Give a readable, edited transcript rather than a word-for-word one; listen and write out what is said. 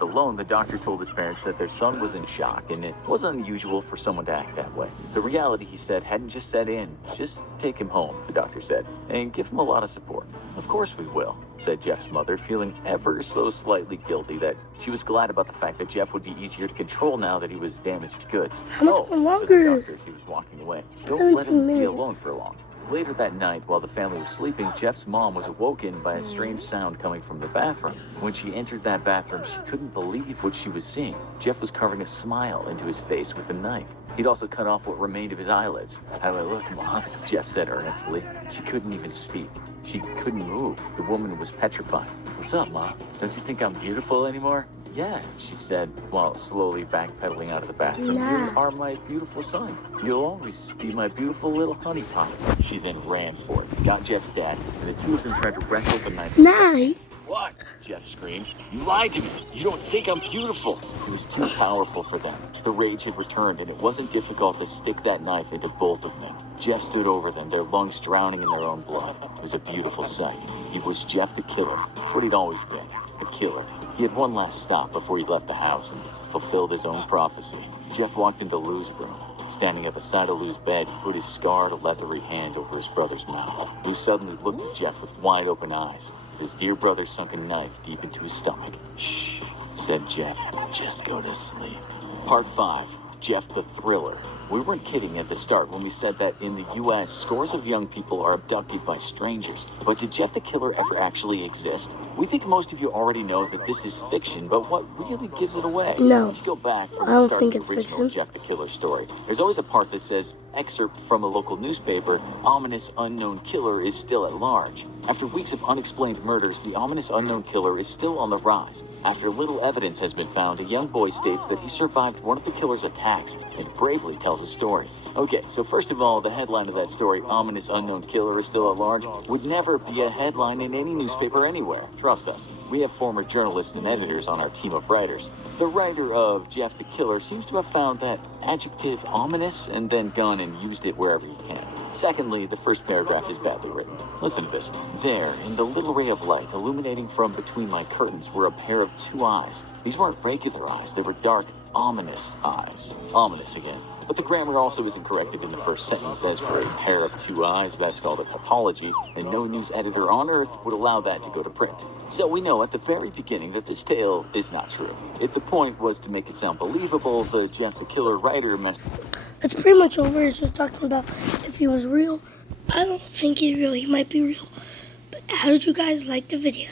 Alone, the doctor told his parents that their son was in shock and it wasn't unusual for someone to act that way. The reality, he said, hadn't just set in. Just take him home, the doctor said, and give him a lot of support. Of course we will, said Jeff's mother, feeling ever so slightly guilty that she was glad about the fact that Jeff would be easier to control now that he was damaged goods. How much longer? Said the doctor as he was walking away. Don't let him be minutes. alone for long. Later that night, while the family was sleeping, Jeff's mom was awoken by a strange sound coming from the bathroom. When she entered that bathroom, she couldn't believe what she was seeing. Jeff was carving a smile into his face with a knife. He'd also cut off what remained of his eyelids. How do I look, Mom? Jeff said earnestly. She couldn't even speak. She couldn't move. The woman was petrified. What's up, Ma? Don't you think I'm beautiful anymore? Yeah, she said, while slowly backpedaling out of the bathroom. Nah. You are my beautiful son. You'll always be my beautiful little honey pot. She then ran for it, got Jeff's dad, and the two of them tried to wrestle the knife. Nah. What? Jeff screamed. You lied to me. You don't think I'm beautiful. It was too powerful for them. The rage had returned, and it wasn't difficult to stick that knife into both of them. Jeff stood over them, their lungs drowning in their own blood. It was a beautiful sight. He was Jeff the Killer. That's what he'd always been, a killer. He had one last stop before he left the house and fulfilled his own prophecy. Jeff walked into Lou's room. Standing at the side of Lou's bed, he put his scarred, leathery hand over his brother's mouth. Lou suddenly looked at Jeff with wide open eyes as his dear brother sunk a knife deep into his stomach. Shh, said Jeff. Just go to sleep. Part 5. Jeff the Thriller. We weren't kidding at the start when we said that in the U.S., scores of young people are abducted by strangers. But did Jeff the Killer ever actually exist? We think most of you already know that this is fiction, but what really gives it away? No. If you go back from I the don't start think of it's the original fiction. Jeff the Killer story, there's always a part that says, excerpt from a local newspaper, ominous unknown killer is still at large. After weeks of unexplained murders, the ominous unknown killer is still on the rise. After little evidence has been found, a young boy states that he survived one of the killer's attacks and bravely tells a story. Okay, so first of all, the headline of that story, ominous unknown killer is still at large, would never be a headline in any newspaper anywhere. Trust us. We have former journalists and editors on our team of writers. The writer of Jeff the Killer seems to have found that adjective ominous and then gone and used it wherever he can. Secondly, the first paragraph is badly written. Listen to this. There, in the little ray of light illuminating from between my curtains, were a pair of two eyes. These weren't regular eyes. They were dark, ominous eyes. Ominous again. But the grammar also isn't corrected in the first sentence. As for a pair of two eyes, that's called a tautology, and no news editor on earth would allow that to go to print. So we know at the very beginning that this tale is not true. If the point was to make it sound believable, the Jeff the Killer writer messed... It's pretty much over. It's just talking about if he was real. I don't think he's real. He might be real. But how did you guys like the video?